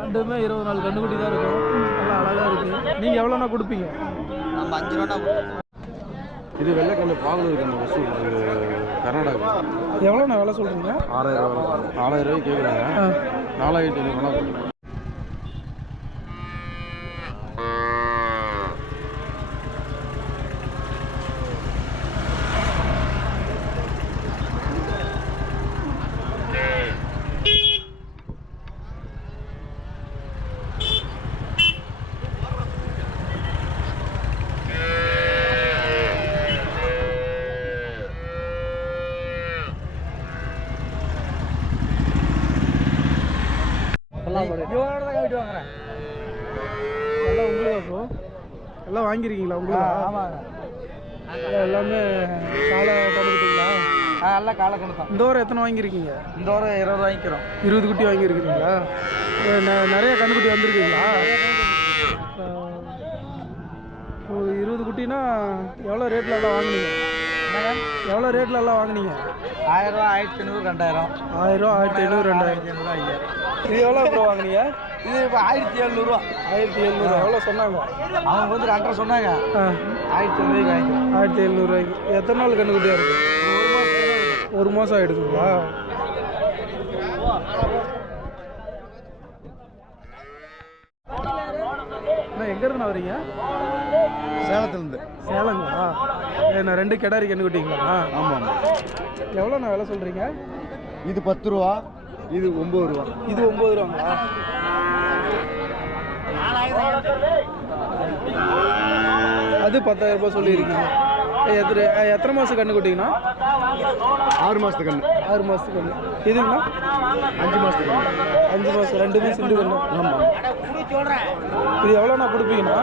ரெண்டுமே 20 நாள் கண்டுக்குட்டி தான் இருக்கும். நல்லா அழகாக இருக்குது. நீங்கள் எவ்வளோண்ணா கொடுப்பீங்க? நம்ம 5 ரூபா. இது வெள்ளைக்கண்ணு பாகலூர் கண்ணு வசூ கர்நாடகா. எவ்வளோண்ணா விலை சொல்கிறீங்க? 6000 ரூபா. 4000 ரூபாய்க்கு கேட்குறாங்க. 4500 வேணா கொடுக்கும். எல்லாம் உங்களுக்கு ப்ரோ எல்லாம் வாங்கியிருக்கீங்களா உங்களுக்கு? ஆமாங்க. எல்லாமே காலை கண்டுக்கிட்டீங்களா? எல்லாம் காலை கொடுத்தோம். இந்த வாரம் எத்தனை வாங்கியிருக்கீங்க? இந்த வாரம் 20 வாங்கிக்கிறோம். 20 குட்டி வாங்கியிருக்கிறீங்களா? நிறைய கண்டுக்குட்டி வந்திருக்கீங்களா? 20 குட்டினா எவ்வளோ ரேட்டில் எல்லாம் வாங்கினீங்க? எவ்வளோ ரேட்டில் எல்லாம் வாங்கினீங்க? 1000 ரூபா, 1500, 2000. 1000 ரூபா, 1500, 2000. இது எவ்வளோ ப்ரோ வாங்கினீங்க? இது இப்போ 1700 ரூபா. 1700. எவ்வளோ சொன்னாங்க? அவங்க வந்து 2.5 சொன்னாங்க. 1700 வாங்கிக்கிறோம். 1700 ரூபாய்க்கு. எத்தனை நாள் கண்டுக்குட்டியாக இருக்குது? 1 மாதம் ஆகிடுதுங்களா? எங்கேருந்து வரீங்க? சேலத்துலேருந்து. சேலங்களா? என்ன 2 கிடாரி கண்டுக்குட்டிங்களா? ஆமாம் ஆமாம். எவ்வளோண்ணா விலை சொல்கிறீங்க? இது 10 ரூபா. இது 9 ரூபா. இது 9 ரூபாங்களா? அது 10,000 ரூபாய் சொல்லியிருக்கீங்க. எத்தனை மாதம் கண்ணு குட்டிங்கண்ணா? 6 மாதத்துக்கு கண்ணு. 6 மாதத்துக்கு கண்ணு. இதுங்கண்ணா? 5 மாதத்துக்கு கண்ணு. 5 மாதம். ரெண்டுமே சிண்டு கண்ணு. ஆமாம். இது எவ்வளோண்ணா கொடுப்பீங்கண்ணா?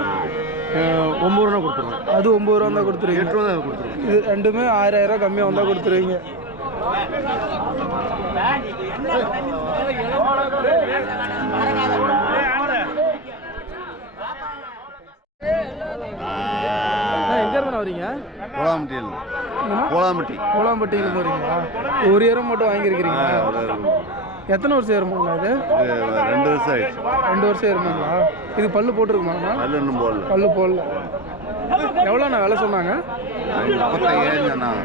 9 ரூபா கொடுத்துருவோம். அது 9 ரூபா தான் கொடுத்துருவீங்க. 8 ரூபா தான் கொடுத்துருவோம். இது ரெண்டுமே 1000 ரூபா கம்மியாக வந்தால் கொடுத்துருவீங்க. எங்க இருந்து வரீங்க? கோலாம்பட்டியிலிருந்து வரீங்களா? ஒரு ஏரம் மட்டும் வாங்கியிருக்கிறீங்க. எத்தனை வருஷம் ஏறுமாங்கண்ணா? இது 2 வருஷம் ஆயிடுச்சு. 2 வருஷம் ஏறுமாங்களா? இது பல்லு போட்டிருக்குமாங்கண்ணா? பல்லு போடல. எவ்வளோண்ணா விலை சொன்னாங்க?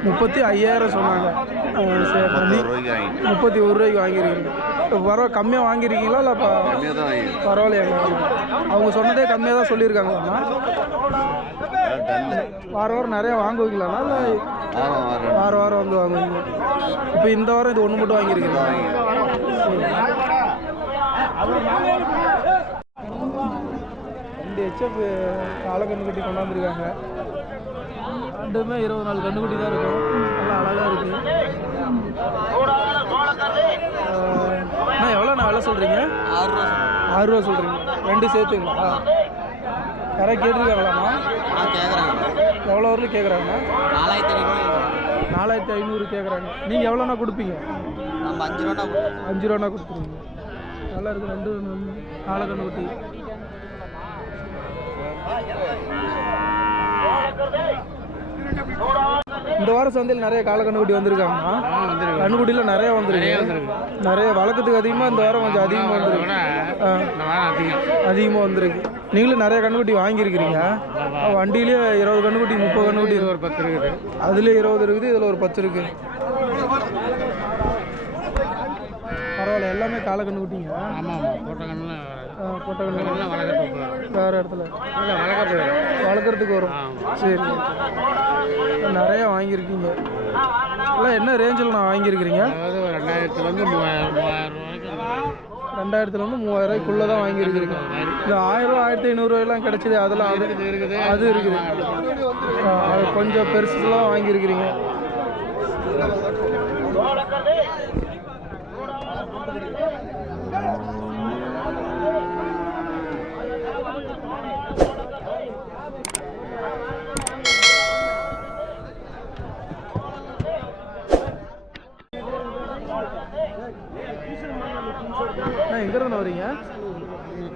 35,000 சொன்னாங்க. சரி, 31 ரூபாய்க்கு வாங்கியிருக்கீங்க. பரவாயில்ல, கம்மியாக வாங்கியிருக்கீங்களா? இல்லை பரவாயில்லையாங்க? அவங்க சொன்னதே கம்மியாக தான் சொல்லியிருக்காங்களாண்ணா? வாரம் நிறையா வாங்குவீங்களாண்ணா? இல்லை வாரம் வந்து வாங்குவீங்க? இப்போ இந்த வாரம் இது ஒன்று மட்டும் வாங்கியிருக்கீங்க. 2 HF காலை கண்டுக்குட்டி கொண்டாந்துருக்காங்க. ரெண்டுமே 20 நாள் கண்டுக்குட்டி தான் இருக்கும். நல்லா அழகாக இருக்குது. எவ்வளோண்ணா விலை சொல்கிறீங்க? 6 ரூபா சொல்கிறீங்க. 2 சேர்த்துங்களா? யாராவது கேட்டிருக்காங்களாண்ணா? கேட்குறாங்க. எவ்வளோ வரலும் கேட்குறாங்கண்ணா? 4500 கேட்குறாங்க. நீங்கள் எவ்வளோண்ணா கொடுப்பீங்க? நம்ம 5 ரூபா. 5 ரூபாண்ணா கொடுத்துருவீங்க. நல்லா இருக்குது. 2 காலை கண்டுக்குட்டி. இந்த வாரம் சந்தையில் நிறைய காலை கண்டுக்குட்டி வந்திருக்காங்கண்ணா. கண்டுக்குட்டியில் நிறைய வந்துருக்கு. நிறைய வழக்கத்துக்கு அதிகமாக இந்த வாரம் கொஞ்சம் அதிகமாக வந்துருக்கு. அதிகமாக வந்துருக்கு. நீங்களும் நிறைய கண்டுக்குட்டி வாங்கியிருக்கிறீங்க. வண்டியிலே 20 கண்டுக்குட்டி, 30 கண்டுக்குட்டி, ஒரு 10 இருக்குது. அதுலேயே 20 இருக்குது, இதில் ஒரு 10 இருக்குது. பரவாயில்ல, எல்லாமே காலை கண்டுக்குட்டிங்க. போட்ட கண்ணு வேறு இடத்துல வளர்க்குறதுக்கு வரும். சரி, நிறைய வாங்கியிருக்கீங்க. எல்லாம் என்ன ரேஞ்சில் நான் வாங்கியிருக்கிறீங்க? 2000 3000 தான் வாங்கியிருக்கிறீங்க. இந்த 1000 ரூபா 1500 ரூபாயெல்லாம் கிடைச்சிது. அதெல்லாம் அது இருக்குது. கொஞ்சம் பெருசுலாம் வாங்கியிருக்கிறீங்க. எங்கேருந்து வரீங்க?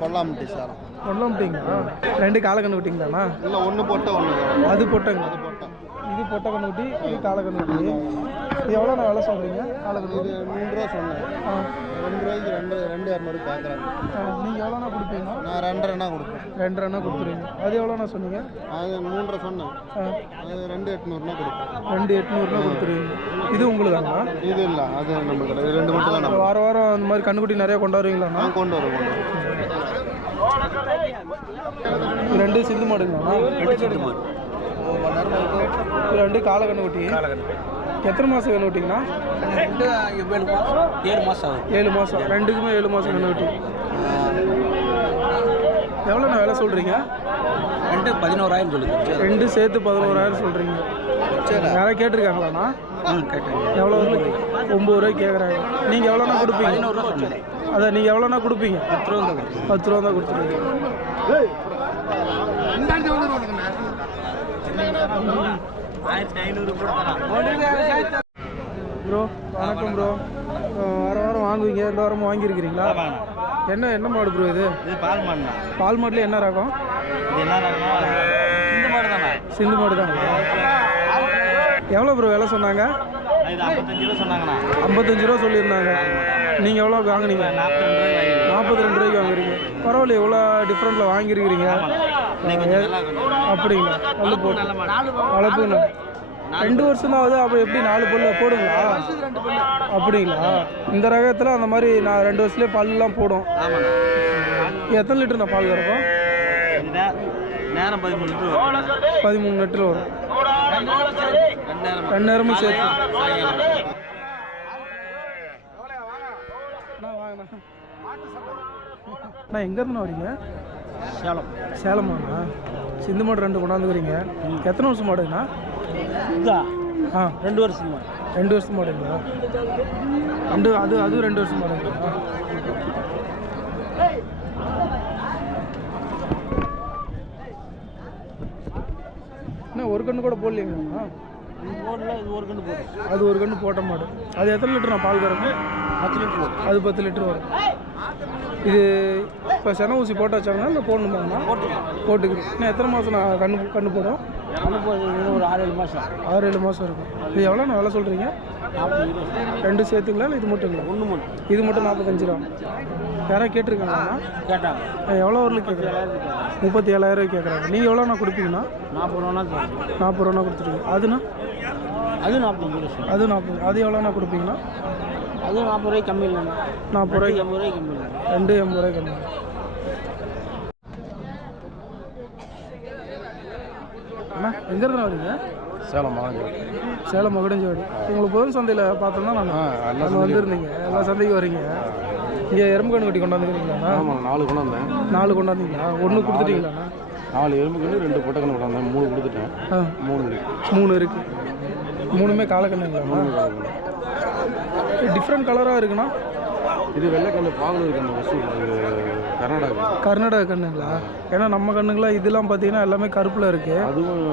கொல்லாம்பட்டி சார். கொல்லாம்பட்டிங்களா? 2 காலை கண்டு விட்டிங்களாண்ணா? இல்லை, ஒன்று போட்டால் ஒன்று. அது போட்டங்க. அது போட்டேன். இது பொட்டை கண்ணுக்குட்டி, இது காளை கண்ணுக்குட்டி. இது எவ்வளோ நான் வேலை சொல்கிறீங்க? காளை கண்ணுக்குட்டி 3 ரூபா சொன்னேன். 2 ரூபாய்க்கு 2,200 கேட்குறாங்க. நீங்கள் எவ்வளோண்ணா கொடுப்பீங்க? நான் 2,500 கொடுப்பேன். 2,500 கொடுத்துருவீங்க. அது எவ்வளோண்ணா சொன்னீங்க? அது 3 ரூபா சொன்னேன். அது 2,800 கொடுப்பேன். 2,800 கொடுத்துருவீங்க. இது உங்களுக்கு இது இல்லை, அது நம்மளுக்கு 2 மட்டும் தான். வாரம் வாரம் அந்த மாதிரி கண்ணுக்குட்டி நிறையா கொண்டாடுவீங்களாண்ணா? கொண்டு வரும். ரெண்டு சிந்து மாடுங்களாண்ணா? 2 சிந்து மாடு. ரெண்டு காளை கண்ணுக்குட்டி. எத்தனை மாதம் கண்ணுக்குட்டிங்கண்ணா? 7 மாதம் ஆகும். 7 மாதம். ரெண்டுக்குமே 7 மாதம் கண்ணுக்குட்டி. எவ்வளோண்ணா விலை சொல்கிறீங்க? 11,000 சொல்லுங்க. 2 சேர்த்து 11,000 சொல்கிறீங்க. யாராவது கேட்டிருக்காங்களாண்ணா? கேட்டேன். எவ்வளோ 9 ரூபாய்க்கு கேட்குறாங்க. நீங்கள் எவ்வளோண்ணா கொடுப்பீங்க? 11 ரூபா சொன்னேன். அதான் நீங்கள் எவ்வளோண்ணா கொடுப்பீங்க? 10 ரூபா தான். 10 ரூபா தான் கொடுத்துருவீங்க. ப்ரோ வணக்கம் ப்ரோ. வாரம் வாரம் வாங்குவீங்க, இந்த வாரமும் வாங்கியிருக்கிறீங்களா? என்ன மாடு ப்ரோ இது? பால் மாடுண்ணா. பால் மாட்டில் என்ன ரகம்? இது என்ன ரகம்னா சிந்து மாடு தானே. சிந்து மாடு தான். எவ்வளோ ப்ரோ விலை சொன்னாங்க? இது 55 ரூபா சொன்னாங்கண்ணா. 55 ரூபா சொல்லியிருந்தாங்க. நீங்கள் எவ்வளோ வாங்குனீங்க? 42 ரூபாய்க்கு வாங்குறீங்க. பரவாயில்ல, எவ்வளோ டிஃப்ரெண்ட்டில் வாங்கியிருக்கிறீங்க. அப்படிங்களா? நல்ல போட்டு வளர்ப்புண்ணா 2 வருஷம் தான் ஆகுது. அப்போ எப்படி 4 பல்லு போடுங்களா? அப்படிங்களா? இந்த ரகத்தில் அந்த மாதிரி நான் 2 வருஷத்துலேயே பல்லாம் போடும். எத்தனை லிட்டர் நான் பால் கறக்கும்? நேரம் 13 லிட்டர் வரும். 13 லிட்டர் வரும். 2 நேரமும் சேர்த்து. நான் எங்கேருந்து வரீங்க? சேலம். சேலமாண்ணா? சிந்து மாடு 2 கொண்டாந்துக்கிறீங்க. எத்தனை வருஷம் மாடுங்கண்ணா? ஆ 2 வருஷம். 2 வருஷம் மாடுங்களா? அது 2 வருஷம் மாடுங்களா? என்ன ஒரு கன்று கூட போடலீங்கண்ணா? இது ஒரு கண்டு போடும். அது ஒரு கன்று போட்ட மாடு. அது எத்தனை லிட்டர் நான் பால் கறக்கும்? 10 லிட்டர் வரும். அது 10 லிட்டர் வரும். இது இப்போ சென ஊசி போட்டு வச்சாங்கன்னா இல்லை போடணுமாங்கண்ணா? போட்டுக்குது. இன்னும் எத்தனை மாதம் நான் கண்ணு போடும்? ஒரு 6-7 மாதம். 6-7 மாதம் இருக்கும். இது எவ்வளோ நான் விலை சொல்கிறீங்க? 2 சேர்த்துங்களா இல்லை இது மட்டுங்களா? ஒன்று மட்டும். இது மட்டும் 45 ரூபா. யாராவது கேட்டிருக்காங்கண்ணா? கேட்டாங்க. எவ்வளோ ஊரில் கேட்குறாங்க? 37,000 கேட்குறாங்க. நீங்கள் எவ்வளோண்ணா கொடுப்பீங்கண்ணா? 40 ரூபா. 40 ரூபா கொடுத்துருங்க. அதுண்ணா? அது 45 ரூபா. அது 40. அது எவ்வளோண்ணா கொடுப்பீங்கண்ணா? அது 40 ரூபாய்க்கு கம்மி இல்லைண்ணா. 40 ரூபாய்க்கு. 80 ரூபாய்க்கு கம்மி இல்லை. 2,80 ரூபாய்க்கு கம்மி. அண்ணா எங்கேருந்து வரீங்க? சேலம் மகடஞ்சாவடி. சேலம் மகடஞ்சாவடி. உங்களுக்கு புதன் சந்தையில் பார்த்தோம்னா நான் வந்துருந்தீங்க. எல்லா சந்தைக்கும் வரீங்க. இங்கே எறும்பு கண்ணு கட்டி கொண்டாந்துக்கிறீங்களாண்ணா? ஆமாம், 4 கொண்டாந்தேன். 4 கொண்டாந்தீங்களா? 1 கொடுத்துட்டீங்களாண்ணா? 4 எறும்பு கண்ணு 2 பொட்டை கண்ணு கொண்டாந்தேன். 3 கொடுத்துட்டேன். 3 இருக்குது. 3மே காலக்கண்ணுங்களாண்ணா? டிஃப்ரெண்ட் கலராக இருக்குண்ணா. இது வெள்ளைக்கண்ணு, பாகலூர் கண்ணு, கர்நாடகா. கர்நாடகா கண்ணுங்களா? ஏன்னா நம்ம கண்ணுங்களா இதெல்லாம் பார்த்தீங்கன்னா எல்லாமே கருப்பில் இருக்குது. அதுவும்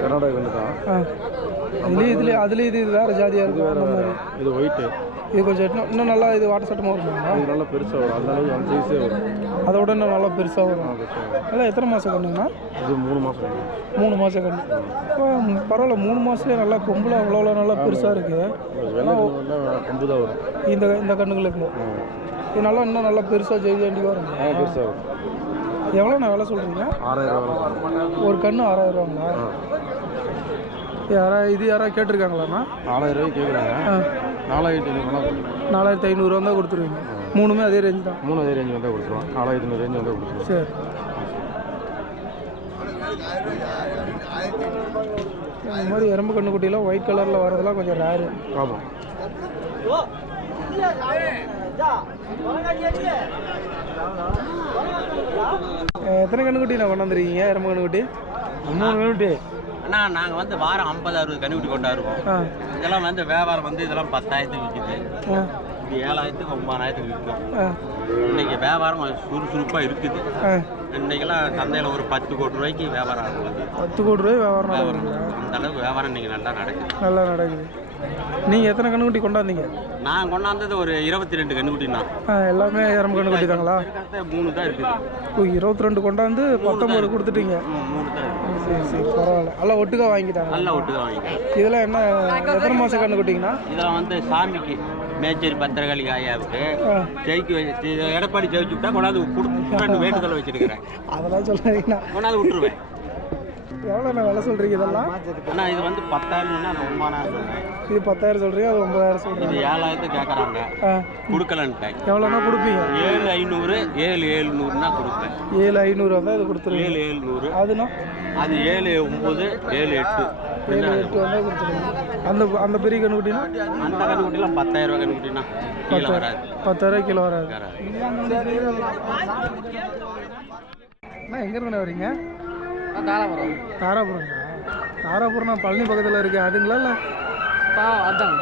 கர்நாடகா கண்ணு தான். இதுலேயே இது வேறு ஜாதியாக இருக்குது. வேறு மாதிரி இது ஒயிட்டு. இது கொஞ்சம் இன்னும் நல்லா இது வாட்ட சட்டமாக இருக்குங்களா? இது நல்லா பெருசாக வரும். அந்த அளவுக்கு அந்த சைஸே வரும். அதை விட இன்னும் நல்லா பெருசாக வரும். எல்லாம் எத்தனை மாதம் கண்ணுங்கண்ணா? இது 3 மாதம். 3 மாதம் கண்ணு. பரவாயில்ல, 3 மாதத்துலேயே நல்லா கொம்பில் அவ்வளோ நல்லா பெருசாக இருக்குது. கொம்பு தான் வரும் இந்த கண்ணுங்களுக்கு. இது நல்லா இன்னும் நல்லா பெருசாக ஜெயிஜாண்டி வரும். பெருசாக வரும். எவ்வளோ நான் வேலை சொல்கிறீங்க? 6,000 ரூபா. ஒரு கன்று 6,000 ரூபாங்களா? யாராவது கேட்டிருக்காங்களாண்ணா? 4,000 ரூபாய்க்கு கேட்குறாங்க. 4,500 ரூபா தான் கொடுத்துருவீங்க. 3மே அதே ரேஞ்ச் தான். 3 அதே ரேஞ்சு வந்தால் கொடுத்துருவோம். 4,500 ரேஞ்சு வந்தால் கொடுத்துருவோம். சரி. இந்த மாதிரி எறும்பு கண்ணுக்குட்டிலாம் ஒயிட் கலரில் வரதெல்லாம் கொஞ்சம் ரேரு. ஆமாம். எத்தனை கண்ணுக்குட்டி நான் கொண்டாந்துருக்கீங்க? எறும்பு கண்ணுக்குட்டி 3 கண்ணுக்குட்டி. அண்ணா நாங்கள் வந்து வாரம் 50-60 கண்ணுக்குட்டி கொண்டாடுவோம். இதெல்லாம் வந்து வியாபாரம் வந்து இதெல்லாம் 10,000 விற்குது. இது 7,000 9,000 விற்கும். இன்னைக்கு வியாபாரம் சுறுசுறுப்பாக இருக்குது. இன்னைக்கெல்லாம் சந்தையில் ஒரு 10 கோடி ரூபாய்க்கு வியாபாரம் ஆகுது. 10 கோடி ரூபாய் வியாபாரம். அந்த அளவுக்கு வியாபாரம் இன்னைக்கு நல்லா நடக்குது. நல்லா நடக்குது. நீங்கள் எத்தனை கண்ணுக்குட்டி கொண்டாந்தீங்க? நான் கொண்டாந்தது ஒரு 22 கன்றுக்குட்டிண்ணா. எல்லாமே எறும்பு கண்ணுக்குட்டி தாங்களா? 3 தான் இருக்குது. 22 கொண்டாந்து 19 கொடுத்துட்டீங்க. 3 தான் இருக்குது. சரி சரி, பரவாயில்ல. எல்லாம் ஒட்டுக்கா வாங்கிட்டாங்க. நல்லா ஒட்டுதான் வாங்கிட்டேன். இதெல்லாம் என்ன எத்தனை மாதம் கண்ணுக்குட்டிங்கண்ணா? இதெல்லாம் வந்து சாமிக்கு மேச்சேரி பத்திரகாளி காயாவுக்கு ஜெயிக்கு எடப்பாடி ஜெயிச்சு விட்டா கொண்டாந்து கொடுத்து வேண்டுதல் வச்சிருக்கிறேன். அதெல்லாம் சொல்கிறீங்கண்ணா, கொண்டாந்து விட்டுருவேன். எவ்வளோண்ணா விலை சொல்கிறீங்க இதெல்லாம்? அண்ணா இது வந்து 10,000 நான் 9,000 சொல்கிறேன். இது 10,000 சொல்கிறீங்க, அது 9,000 சொல்கிறீங்க. இது 7,000 கேட்குறாங்க, கொடுக்கலன்ட்டேன். எவ்வளோண்ணா கொடுப்பீங்க? 7,500 7,700 கொடுப்பேன். 7,500 வந்தால் இது கொடுத்துருவீங்க. 7,700 அதுண்ணா? அது 7,9 7,8 7,8 வந்தால் கொடுத்துருவீங்க. அந்த அந்த பெரிய கண்ணுக்குட்டினா? அந்த கண்ணுக்குட்டிலாம் 10,000 ரூபா கண்ணுக்குட்டினா கீழே வராது. 10,000 கிலோ வராது. அண்ணா எங்கேருந்துண்ணா வரீங்க? தாராபுரம். தாராபுரங்களா? தாராபுரம்னா பழனி பக்கத்தில் இருக்கு அதுங்களா? இல்லை அதான். அதான்.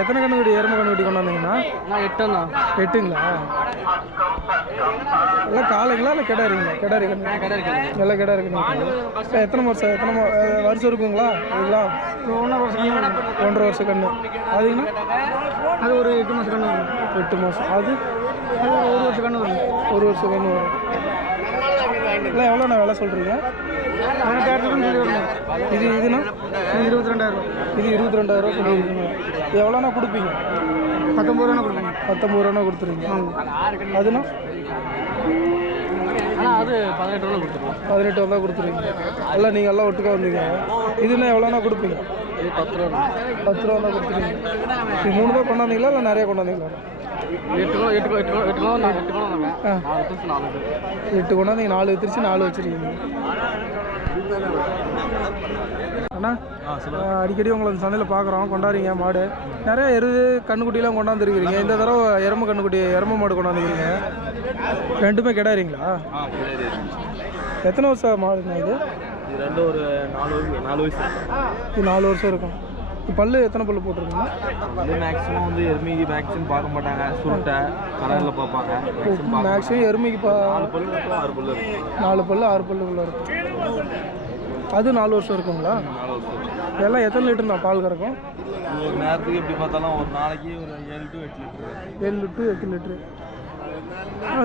எத்தனை கண்ணுக்குட்டி எருமை கண்ணுக்குட்டி கொண்டாந்தீங்கண்ணா? நான் 8 தான். 8ங்களா? எல்லாம் காலைங்களா இல்லை கிடாரிங்களா? கிடாரி கண்ணு எல்லாம் கிடாரி கண்ணு. எத்தனை வருஷம் வருஷம் இருக்குங்களா இதெல்லாம்? 1.5 வருஷம் கண்ணு. அதுங்கண்ணா? அது ஒரு 8 மாதம் கண்ணு வரும். 8 மாதம். அது 1 வருஷம் கண்ணு வரும். 1 வருஷம் கண்ணு வரும். இல்லை எவ்வளோண்ணா விலை சொல்கிறீங்க? 18,000 சொல்லி வரணும். இதுண்ணா? 22,000. இது 22,000 சொல்லியிருக்கீங்க. இது எவ்வளோண்ணா கொடுப்பீங்க? 19 ரூபா கொடுப்பீங்க. 19 ரூபா கொடுத்துருவீங்க. அதுண்ணா? ஆனால் அது 18 ரூபா கொடுத்துருவோம். 18 வந்தால் கொடுத்துருவீங்க. எல்லாம் நீங்கள் எல்லாம் ஒட்டுக்கா வந்தீங்க. இதுன்னா எவ்வளோண்ணா கொடுப்பீங்க? இது 10 ரூபா. 10 ரூபா தான் கொடுத்துருவீங்க. இது 3 தான் கொண்டாந்தீங்களா இல்லை நிறையா கொண்டாந்தீங்களா? 8 கொண்டாந்தாங்க. 8 கொண்டாந்தீங்க, 4 வித்துருச்சு, 4 வச்சுருக்கீங்க. அண்ணா அடிக்கடி உங்களை அந்த சந்தையில் பார்க்குறோம், கொண்டாடுறீங்க மாடு. நிறையா கண்ணுக்குட்டிலாம் கொண்டாந்துருக்கிறீங்க. இந்த தடவை எருமை மாடு கொண்டாந்துருக்கீங்க. ரெண்டுமே கிடாரிங்களா? எத்தனை வருஷம் மாடுண்ணா இது? இது ரெண்டு ஒரு 4 வயசு. இது 4 வருஷம் இருக்கும். பல்லு எத்தனை பல்லு போட்டிருக்கீங்க? இது மேக்ஸிமம் வந்து எருமைக்கு மேக்ஸிமம் பார்க்க மாட்டாங்க, சுருட்டை கலரில் பார்ப்பாங்க. மேக்ஸிமம் எருமைக்கு 4 பல்லு இருக்கும், 6 பல்லு இருக்கும். 4 பல்லு 6 பல்லுக்குள்ளே இருக்கும். அது 4 வருஷம் இருக்குங்களா? 4 வருஷம். இதெல்லாம் எத்தனை லிட்டர் நான் பால் கறக்கும்? ஒரு நேரத்துக்கு எப்படி பார்த்தாலும் ஒரு நாளைக்கு ஒரு 7 to 8 லிட்டரு. 7 to 8 litre.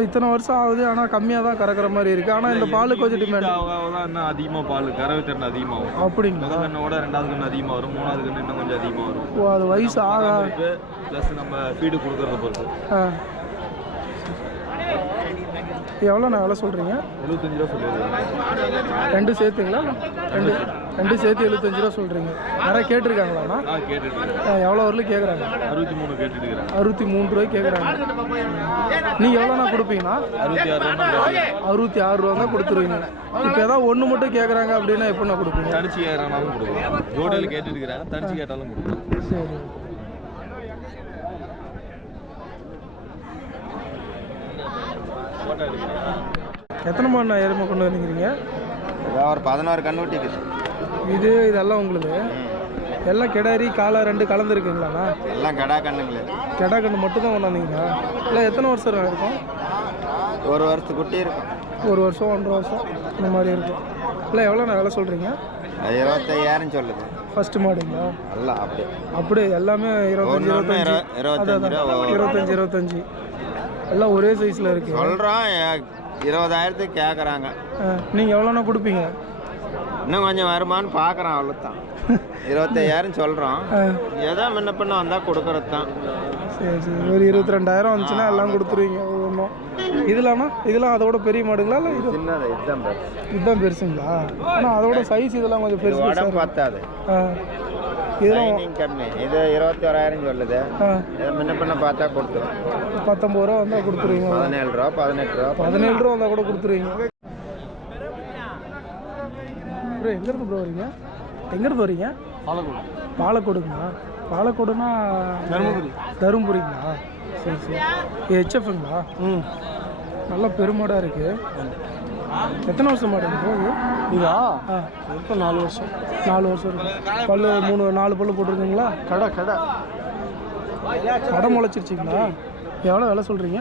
இத்தனை வருஷம் ஆகுது, ஆனால் கம்மியாக தான் கறக்கிற மாதிரி இருக்குது. ஆனால் இந்த பால் கொஞ்சம் டிமாண்ட் தான் இன்னும் அதிகமாக பால் கறவை திறன் அதிகமாகும். அப்படிங்களா? முதல் கண்ணோட 2வது கண்ணு அதிகமாக வரும், 3வது கண்ணு இன்னும் கொஞ்சம் அதிகமாக வரும். ஓ, அது வயசு ஆக ப்ளஸ் நம்ம ஃபீடு கொடுக்குறத பொறுத்து. எவ்வளோ நான் எவ்வளோ சொல்கிறீங்க? 75 ரூபா சொல்லுவாங்க. ரெண்டு சேர்த்துங்களா? ரெண்டு சேர்த்து 75 ரூபா சொல்கிறீங்க. நிறையா கேட்டிருக்காங்களாண்ணா? கேட்டுட்டு எவ்வளோ வரலும் கேட்குறாங்க? 63 கேட்டுட்டு இருக்கிறேன். 63 ரூபாய்க்கு கேட்குறாங்க. நீங்கள் எவ்வளோண்ணா கொடுப்பீங்கன்னா? 66 ரூபா தான் கொடுத்துருவீங்க. இப்போ ஏதாவது ஒன்று மட்டும் கேட்குறாங்க அப்படின்னா எப்படின்னா கொடுப்பீங்க? தனிச்சு கேட்கறாலும் கொடுக்குறோம். ஜோடியில் கேட்டுட்டு இருக்கிறேன், தனிச்சு கேட்டாலும் கொடுக்குறோம். சரி. எத்தனை மணி எருமை கொண்டு வந்துக்கிறீங்க? ஒரு 16 கண்ணுட்டிக்குது. இதெல்லாம் உங்களுக்கு எல்லாம் கிடாரி காலை 2 கலந்துருக்குங்களாண்ணா? எல்லாம் கடா கண்ணுங்களே. கெடா கண்ணு மட்டும் தான் கொண்டாந்தீங்களா? இல்லை எத்தனை வருஷம் இருக்கும்? 1 வருஷத்து குட்டி இருக்கும். 1 வருஷம் 1.5 வருஷம் இந்த மாதிரி இருக்கும். இல்லை எவ்வளோ நான் வேலை சொல்கிறீங்க? 25,000 சொல்லுது. ஃபஸ்ட்டு மாடுங்களா? எல்லாம் அப்படியே எல்லாமே 25 எல்லாம் ஒரே சைஸில் இருக்குது. சொல்கிறோம் 20,000 கேட்குறாங்க. நீங்கள் எவ்வளோண்ணா கொடுப்பீங்க? இன்னும் கொஞ்சம் வருமானு பார்க்குறோம், அவ்வளோதான். 25,000 சொல்கிறோம். ஏதோ முன்ன பின்ன வந்தால் கொடுக்குறது தான். சரி சரி, ஒரு 22,000 வந்துச்சுன்னா எல்லாம் கொடுத்துருவீங்க ஒவ்வொன்றும். இதெல்லாம் அதோட பெரிய மாடுங்களா? இல்லை இது சின்னது இதுதான் பெருசுங்களா? ஆனால் அதோட சைஸ் இதெல்லாம் கொஞ்சம் பெருசு பார்த்தாது. இதெல்லாம் கம்மி. இது 21,000 சொல்லுது. முன்ன பின்ன பார்த்தா கொடுத்துருவோம். 19 ரூபா வந்தால் கொடுத்துருவீங்க. 17 ரூபா 18 ரூபா 17 ரூபா வந்தால் கூட கொடுத்துருவீங்க. ப்ரோ எங்கேருந்து ப்ரோ வரீங்க? எங்கேருந்து வரீங்க? பாலக்கோடுங்களா? பாலக்கோடுனா தருமபுரிங்களா? சரி சரி. ஹெச்எஃப்ங்களா? நல்லா பெருமாடாக இருக்குது. எத்தனை வருஷம் மாடு இருக்குது? இதா இப்போ 4 வருஷம். 4 வருஷம் இருக்கும். பல்லு 4 பல்லு போட்டிருக்கீங்களா? கடை முளைச்சிருச்சிங்களா? எவ்வளோ விலை சொல்கிறீங்க?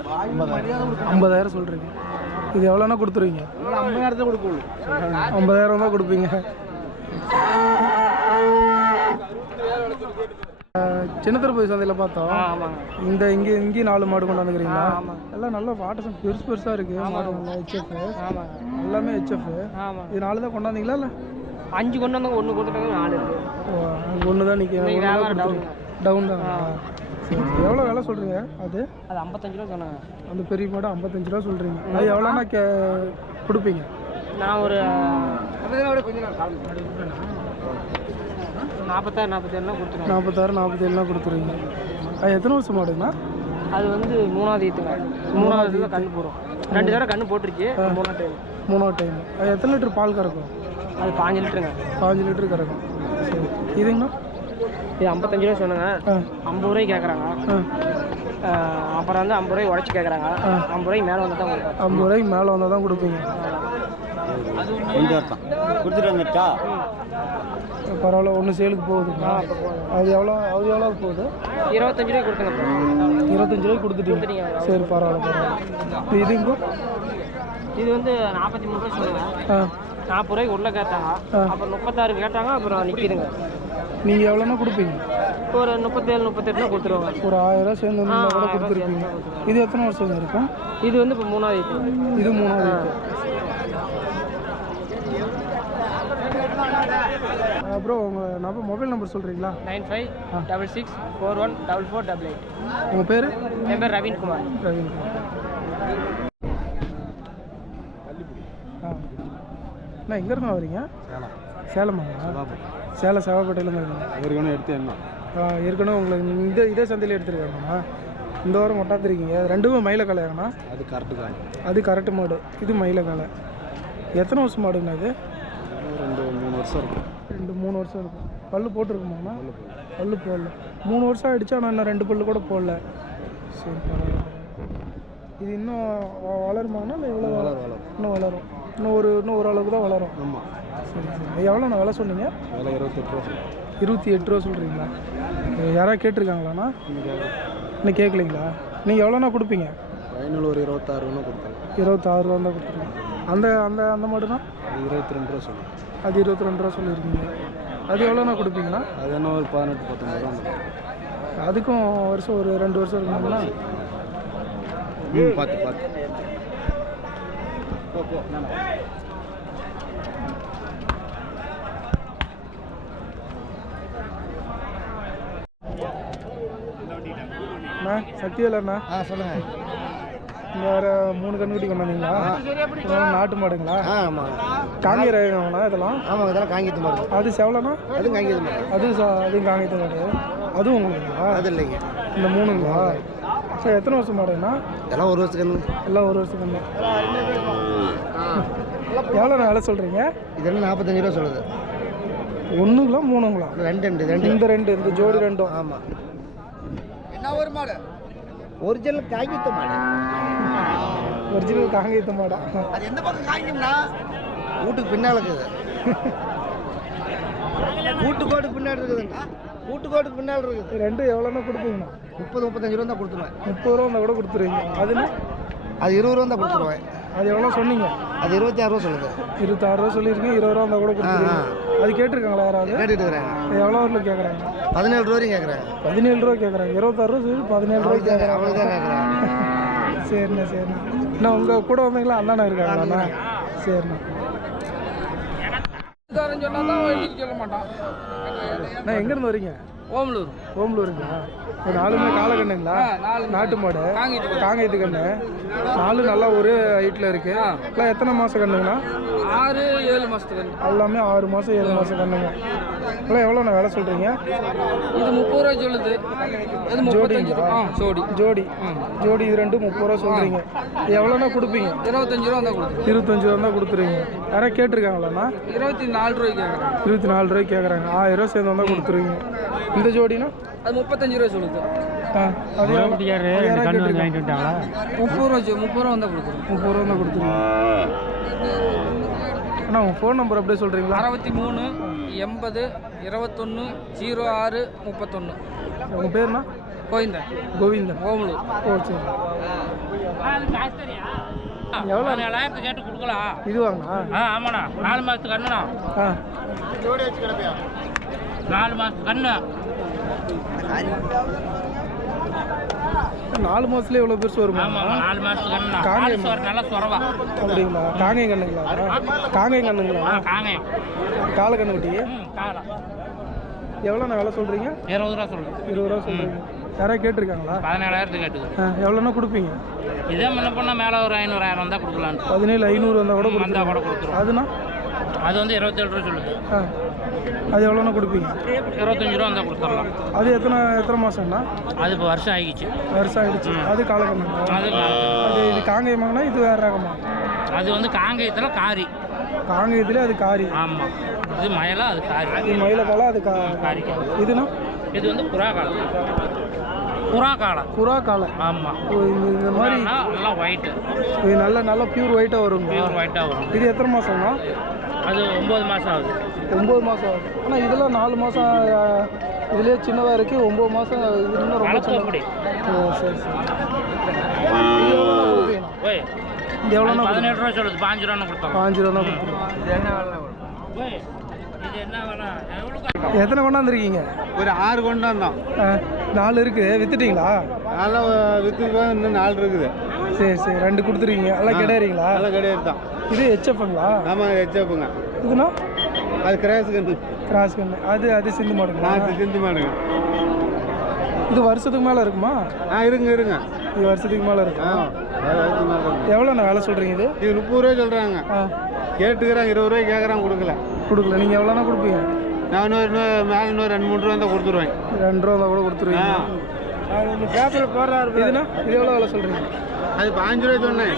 50,000 சொல்கிறீங்க. இது எவ்வளோனா கொடுத்துருவீங்க? 50,000 கொடுக்கணும். 50,000 தான் கொடுப்பீங்க. சின்ன திருப்பதி சந்தையில் பார்த்தோம். ஆமாங்க. இங்கேயும் 4 மாடு கொண்டாந்துக்கிறீங்களா? ஆமாங்க. எல்லாம் நல்லா வாட்டசம் பெருசாக இருக்குது மாடு. நல்லா ஹெச்எஃப். ஆமாங்க. எல்லாமே ஹெச்எஃப். ஆமாம். இது 4 தான் கொண்டாந்தீங்களா இல்லை? 5 கொண்டு வந்தாங்க, 1 கொடுத்துட்டாங்க, 4 இருக்குது. ஓ, அங்கே ஒன்று தான் நிற்க டவுன் தான். சரி, எவ்வளோ விலை சொல்கிறீங்க? அது 55 ரூபா சொன்னாங்க. அந்த பெரிய மாடு 55 ரூபா சொல்கிறீங்க. அது எவ்வளோனா கொடுப்பீங்க? நான் ஒரு 46-47 கொடுத்துருவேன். 46-47 கொடுத்துருவீங்க. அது எத்தனை வருஷம் மாடுங்கண்ணா? அது வந்து 3வது ஈத்துங்க. 3வது கண்ணு போடும். 2 தடவை கண்ணு போட்டுருச்சு. 3வது டைம். அது எத்தனை லிட்டர் பால் கறக்கும்? அது 5 லிட்டருங்க. 5 லிட்டர் கறக்கும். சரி, இதுங்கண்ணா? இது 55 ரூபா சொன்னாங்க. 50 ரூபாய்க்கு கேட்குறாங்க. அப்புறம் வந்து 50 ரூபாய் உடச்சி கேட்குறாங்க. 50 ரூபாய்க்கு மேலே வந்து தான் கொடுப்பேன். 50 ரூபாய்க்கு மேலே வந்தால் தான் கொடுப்பீங்க. கொடுத்துட்டு வந்துட்டா பரவாயில்ல. ஒன்று சேலுக்கு போகுதுங்களா? அது எவ்வளோ போகுது? 25 ரூபாய்க்கு கொடுத்துங்க. 25 ரூபாய்க்கு கொடுத்துட்டீங்க. சரி, பரவாயில்ல. இதுங்க இது வந்து 43 ரூபாய் சொன்னாங்க. 40 ரூபாய்க்கு உள்ள கேட்டாங்க. அப்புறம் 36 கேட்டாங்க. அப்புறம் நிற்கிதுங்க. நீங்கள் எவ்வளோனா கொடுப்பீங்க? ஒரு 37-38 கொடுத்துருவாங்க. ஒரு 1000 ரூபா சேர்ந்து கூட கொடுத்துருப்பீங்க. இது எத்தனை வருஷம் இருக்கும்? இது வந்து இப்போ 3வது. இது 3வது. அப்புறம் உங்கள் மொபைல் நம்பர் சொல்கிறீங்களா? 9566414488. உங்கள் பேர்? என் பேர் ரவீன்குமார். அண்ணா, எங்கேருந்து வரீங்க? சேலமா? சேலம் செவ்வாப்பேட்டையிலேருந்து வரீங்க? ஏற்கனவே எடுத்து என்ன? ஏற்கனவே உங்களுக்கு இதே சந்தையில் எடுத்துருக்காங்கண்ணா. இந்த வாரம் கொண்டாந்துருக்கீங்க. ரெண்டுமே மயில காலையாங்கண்ணா? அது கரெக்டு காலை. அது கரெக்டு மாடு. இது மயில காலை. எத்தனை வருஷம் மாடுங்கண்ணா இது? 2-3 வருஷம் இருக்கும். 2-3 வருஷம் இருக்கும். பல்லு போட்டிருக்குமாண்ணா? பல்லு போடல. 3 வருஷம் ஆகிடுச்சு. ஆனால் இன்னும் 2 பல்லு கூட போடல. சரி, பரவாயில்ல. இது இன்னும் வளருமாங்கண்ணா? இல்லை இவ்வளோ இன்னும் வளரும்? இன்னும் ஒரு அளவுக்கு தான் வளரும். ஆமாம். சரி சரி. எவ்வளோண்ணா விலை சொன்னீங்க? விலை 28 ரூபா. 28 ரூபா சொல்கிறீங்களா? யாராவது கேட்டிருக்காங்களாண்ணா? இன்னும் கேட்கலீங்களா? நீங்கள் எவ்வளோண்ணா கொடுப்பீங்க? ஃபைனல் ஒரு 26 ரூபா கொடுத்தாங்க. 26 ரூபா தான் கொடுத்துருங்க. அந்த அந்த அந்த மாடுனா? 22 ரூபா சொல்லுங்கள். அது 22 ரூபா சொல்லியிருக்கீங்க. அது எவ்வளோண்ணா கொடுப்பீங்கண்ணா? அது என்ன ஒரு 18-19 ரூபா. அதுக்கும் வருஷம் ஒரு 2 வருஷம் இருக்குங்களா? பார்த்து அண்ணா, சக்திவேலண்ணா. சொல்லுங்கள். இங்கே வேறு 3 கன்றுக்குட்டி கொண்டு வந்தீங்களா? நாட்டு மாடுங்களா? ஆமாம். காங்கேய ரகங்கண்ணா இதெல்லாம்? ஆமாம், இதெல்லாம் காங்கியத்து மாடு. அது செவலண்ணா? அதுவும் காங்கியத்து மாடு. அதுவும் காங்கேயத்து மாடு. அதுவும் உங்களுக்குங்களா? அது இல்லைங்க. இந்த 3ங்களா? சரி, எத்தனை வருஷம் மாடுங்கண்ணா? எல்லாம் 1 வருஷத்துக்கு. எல்லாம் 1 வருஷத்துக்கு. எவ்வளோண்ணா விலை சொல்கிறீங்க? இது என்ன 45 ரூபா சொல்லுது. 1ங்களா 3ங்களா? 2. இந்த ஜோடி 2. ஆமாம். என்ன ஒரு மாடு? ஒரிஜினல் காங்கியத்து மாடு. ஒரிஜினல் காங்கேயத்து மாடா? அது எந்த பக்கம் காங்கியம்னா வீட்டுக்கு பின்னால் இருக்குது. வீட்டுக்கோட்டுக்கு பின்னாடி இருக்குதுங்க. வீட்டுக்கோட்டுக்கு பின்னால் இருக்குது. 2 எவ்வளோண்ணா கொடுப்பீங்கண்ணா? 30-35 ரூபா தான் கொடுத்துருவேன். 30 ரூபா இருந்தால் கூட கொடுத்துருவீங்க. அதுன்னு அது 20 ரூபா தான் கொடுத்துருவேன். அது எவ்வளோ சொன்னீங்க? அது 26 ரூபா சொல்லுது. 26 ரூபா சொல்லியிருக்கீங்க. 20 ரூபா இருந்தால் கூட கொடுத்துருவீங்க. அது கேட்டிருக்காங்களா யாராவது? கேட்டுட்டு இருக்கிறாங்க. எவ்வளோ ஊரில் கேட்குறாங்க? 17 ரூபா வரையும் கேட்குறாங்க. 17 ரூபா கேட்குறாங்க. 26 ரூபா சொல்லி 17 ரூபா கேட்குறாங்க. அவ்வளோதான் கேட்குறாங்க. சரிண்ணா சரிண்ணா. அண்ணா, உங்கள் கூட வந்தீங்களா? அண்ணா இருக்காங்கண்ணா? சரிண்ணா. சொல்ல மாட்டான். அண்ணா, எங்கேருந்து வரீங்க? ஓமலூருங்களா? ஒரு 4மே காலக்கண்ணுங்களா? நாட்டு மாடு காங்கேயத்து கண்ணு. 4 நல்லா ஒரு ஹைட்டில் இருக்குது. எல்லாம் எத்தனை மாதம் கண்ணுங்கண்ணா? 6-7 மாதத்துக்கு கண்ணு. எல்லாமே 6 மாதம் 7 மாதம் கண்ணுங்க. எல்லாம் எவ்வளோண்ணா விலை சொல்கிறீங்க? இது 30 ரூபா சொல்லுது. இது 35 ரூபா. ஜோடி இது 2 30 ரூபா சொல்கிறீங்க. எவ்வளோண்ணா கொடுப்பீங்க? 25 ரூபா தான் கொடுத்துருவோம். 25 ரூபா தான் கொடுத்துருவீங்க. யாராவது கேட்டிருக்காங்களாண்ணா? 24 ரூபாய்க்கு கேட்குறாங்க. 24 ரூபாய்க்கு கேட்குறாங்க. 1000 ரூபா சேர்ந்து வந்தால் கொடுத்துருவீங்க. இந்த ஜோடினா? அது 35 ரூபா சொல்லுது. அது வாங்கிட்டு விட்டாங்களா? 30 ரூபா வந்தால் கொடுத்துருவோம். 30 ரூபா தான் கொடுத்துருவீங்க. அண்ணா, உங்கள் ஃபோன் நம்பர் அப்படியே சொல்கிறீங்களா? 63 80 21 06 31. உங்கள் பேர்ண்ணா? கோவிந்தன். ஓமலூர். ஓ, சரி. எவ்வளோ? 7000 கேட்டு கொடுக்கலாம். இது வாங்கண்ணா? ஆமாண்ணா. 4 மாதத்துக்கு கண்ணுண்ணா. 4 மாதத்துக்கு கண்ணு. 4 மாசத்துலயே இவ்வளோ பெருசு வருமா? 4 மாதத்துக்கு காங்கேயம் நல்லா சொரவா. அப்படிங்களா? காங்கேயம் கண்ணுங்களா? காங்கேயம் கண்ணுங்களா? காங்கேயம் காலை கண்ணுக்குட்டி காலம் எவ்வளோண்ணா விலை சொல்கிறீங்க? 20 ரூபா சொல்லுங்கள். 20 ரூபா சொல்கிறீங்க. யாராவது கேட்டிருக்காங்களா? 17,000 கேட்டுது. எவ்வளோண்ணா கொடுப்பீங்க? இதே முன்ன பண்ணால் மேலே ஒரு 500,000 வந்தால் கொடுக்கலான்னு. 17,500 வந்தால் கூட வந்தால் கூட கொடுத்துருவோம். கொடுத்துருவோம். அதுண்ணா அது வந்து 27 ரூபா சொல்லுது. அது எவ்வளோண்ணா கொடுப்பீங்க? 25 ரூபா வந்தால் கொடுத்துடலாம். அது எத்தனை மாதம்ண்ணா? அது இப்போ வருஷம் ஆகிடுச்சு. வருஷம் ஆகிடுச்சு. அது காலக்கண்ணுங்களா? அது இது காங்கேயமாங்கண்ணா? இது வேறு ரகமா? அது வந்து காங்கேயத்தில் காரி. காங்கேயத்துலேயே அது காரி. ஆமாம், இது மயிலா, அது காரி. இது மயில காலம், அது காரிக்கா. இதுண்ணா? இது வந்து புறா காலம். புறா காலம். புறா காலை. ஆமாம். இந்த மாதிரி நல்லா ஒயிட்டு. இது நல்ல பியூர் ஒயிட்டாக வரும். பியூர் ஒயிட்டாக வரும். இது எத்தனை மாதம்ண்ணா? அது 9 மாதம் ஆகுது. 9 மாதம் ஆகுது. ஆனால் இதெல்லாம் 4 மாதம் இதுலேயே சின்னதாக இருக்குது. 9 மாதம் இது இன்னும் ரொம்ப வளர்ப்பு அப்படி. ஓ சரி சரி. இது எவ்வளோண்ணா கொடுப்பீங்க? ஓய், இது எவ்வளோண்ணா? 17 ரூபா சொல்லுது. 5 ரூபான்னு கொடுத்தோம். 5 ரூபா தான் கொடுத்துருவோம். இது என்ன வேலை? எவ்வளோ? எத்தனை கொண்டாந்துருக்கீங்க? ஒரு 6 கொண்டாந்தோம். 4 இருக்குது. வித்துட்டீங்களா? அதெல்லாம் விற்று இன்னும் 4 இருக்குது. சரி சரி. 2 கொடுத்துருக்கீங்க. எல்லாம் கிடையாதுங்களா? அதெல்லாம் கிடையாது தான். இது ஹெச்எஃப்ங்களா? ஆமாம், ஹெச்எப்புங்க. இதுண்ணா? அது கிராஸ் கன்று. கிராஸ் கண்ணு. அது சிந்து மாடுங்களா? நான் சிந்து மாடுங்க. இது வருஷத்துக்கு மேலே இருக்குமா? இருங்க. இது வருஷத்துக்கு மேலே இருக்கும். எவ்வளோண்ணா வேலை சொல்கிறீங்க? இது 30 ரூபாய் சொல்கிறாங்க. கேட்டுக்கிறாங்க 20 ரூபாய் கேட்குறாங்க, கொடுக்கல. நீங்கள் எவ்வளோண்ணா கொடுப்பீங்க? நான் மேலே இன்னொரு 2-3 ரூபா தான் கொடுத்துருவேன். 2 ரூபா தான் கூட கொடுத்துருவீங்க. பேப்பரில் போடுறாரு. இதுண்ணா? இது எவ்வளோ வேலை சொல்கிறீங்க? அது 5 ரூபாய் சொன்னேன்.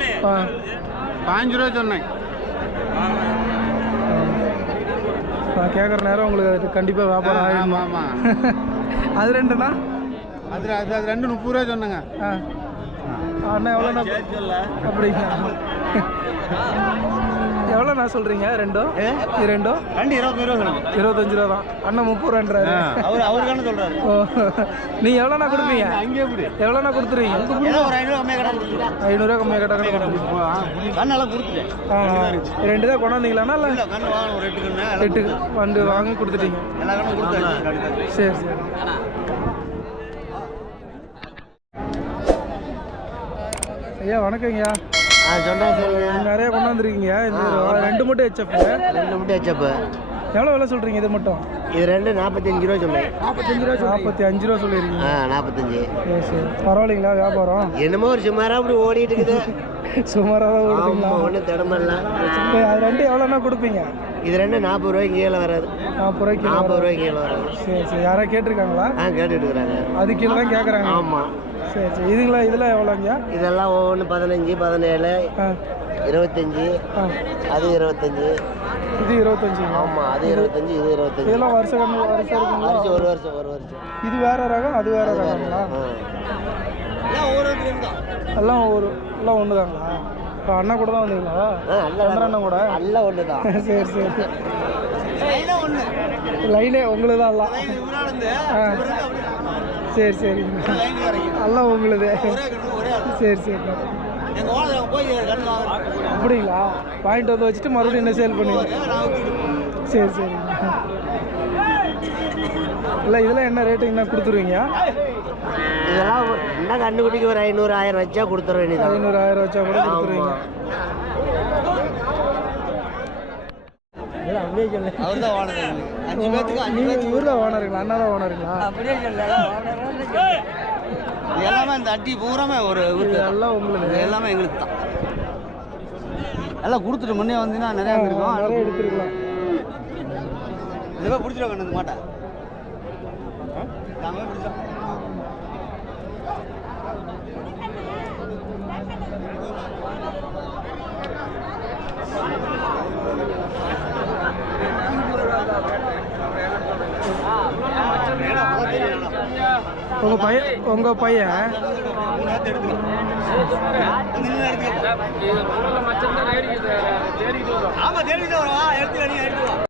5 ரூபாய் சொன்னேன். நான் கேட்குற நேரம் உங்களுக்கு அது கண்டிப்பாக வியாபாரம் ஆகிடும். ஆமாம். அது 2ண்ணா? அது 2 30 ரூபாய் சொன்னேங்க. அண்ணா எவ்வளோண்ணா? அப்படிங்களா? எவ்வளோண்ணா சொல்கிறீங்க? 2 இது 2 25 ரூபா சொல்லுங்க. 25 ரூபா தான். அண்ணன் 30 ரூபான்றாரு. அவருக்கான சொல்கிறாரு. ஓ, நீங்கள் எவ்வளோண்ணா கொடுப்பீங்க? அங்கே எப்படி எவ்வளோண்ணா கொடுத்துருவீங்க? ஒரு 500 கம்மியாக கடை 500 கம்மியாக கேட்டால் கொடுத்துருவீங்க. கண்ணெல்லாம் கொடுத்துட்டேன். 2 தான் கொண்டாந்தீங்களாண்ணா? இல்லை கண்ணு வாங்கணும், ஒரு 8 கண்ணு 8 வந்து வாங்கி கொடுத்துட்டீங்க. எல்லா கண்ணும் கொடுத்தாச்சு. சரி சரி. ஐயா வணக்கங்கய்யா. சொன்னேன் சொல்லுங்க. நிறைய கொண்டாந்துருக்கீங்க. இந்த 2 மட்டும் ஹெச்எஃப். 2 மட்டும் ஹெச்எப்பு. எவ்வளோ விலை சொல்கிறீங்க இது மட்டும்? இது 2 45 ரூபா சொன்னேன். 45 ரூபா சொல்லியிருக்கீங்க. 45. சரி சரி. பரவாயில்லைங்களா வியாபாரம்? என்னமோ ஒரு சுமாராக அப்படி ஓடிட்டு இருக்குது. சுமாராக தான் ஓடுதுங்களா? ஒன்றும் திடமில்ல. அது 2 எவ்வளோண்ணா கொடுப்பீங்க? இது 2 40 ரூபாய்க்கு கீழே வராது. 40 ரூபாய்க்கு. 40 ரூபாய்க்கு கீழே வராது. சரி சரி. யாராவது கேட்டிருக்காங்களா? கேட்டுட்டு இருக்கிறாங்க. அது கீழே தான் கேட்குறாங்க. ஆமாம். சரி சரி. இதெல்லாம் எவ்வளோங்கய்யா? இதெல்லாம் ஒவ்வொன்று 15, 17, 25. அது 25. இது 25. ஆமாம், அது 25, இது 25. இதெல்லாம் வருஷம் இருக்குங்களா? ஒரு வருஷம். இது வேற ரகம், அது வேற ரகங்களா? எல்லாம் ஒன்று தாங்களா? இப்போ அண்ணா கூட தான் வந்தீங்களா? அண்ணன் கூட எல்லாம் ஒன்று தான். சரி சரி. லைனே உங்களுக்கு தான் எல்லாம். சரி சரி. எல்லாம் உங்களுது. சரி சரி. அப்படிங்களா? வாங்கிட்டு வந்து வச்சுட்டு மறுபடியும் என்ன சேல் பண்ணுவீங்க? சரி சரி. இல்லை இதெல்லாம் என்ன ரேட்டுங்கண்ணா கொடுத்துருவீங்க? இதெல்லாம் என்ன கண்ணுக்குட்டிக்கு ஒரு 500 1000 வச்சா கொடுத்துட வேண்டியது. 500 1000 வச்சா கூட கொடுத்துருவீங்க. இவர் தான் ஓனருங்களா? அண்ணா தான் ஓனருங்களா? எல்லாமே இந்த அட்டி பூராமே ஒரு எல்லாம் உங்களுக்கு? எல்லாமே எங்களுக்கு தான். எல்லாம் கொடுத்துட்டு முன்னே வந்தீங்கன்னா நிறையா இருக்கும். நிறைய எடுத்துருக்கலாம். இதுவே பிடிச்சிருவாங்க இந்த மாட்டை. உங்கள் பையன் ஆமா,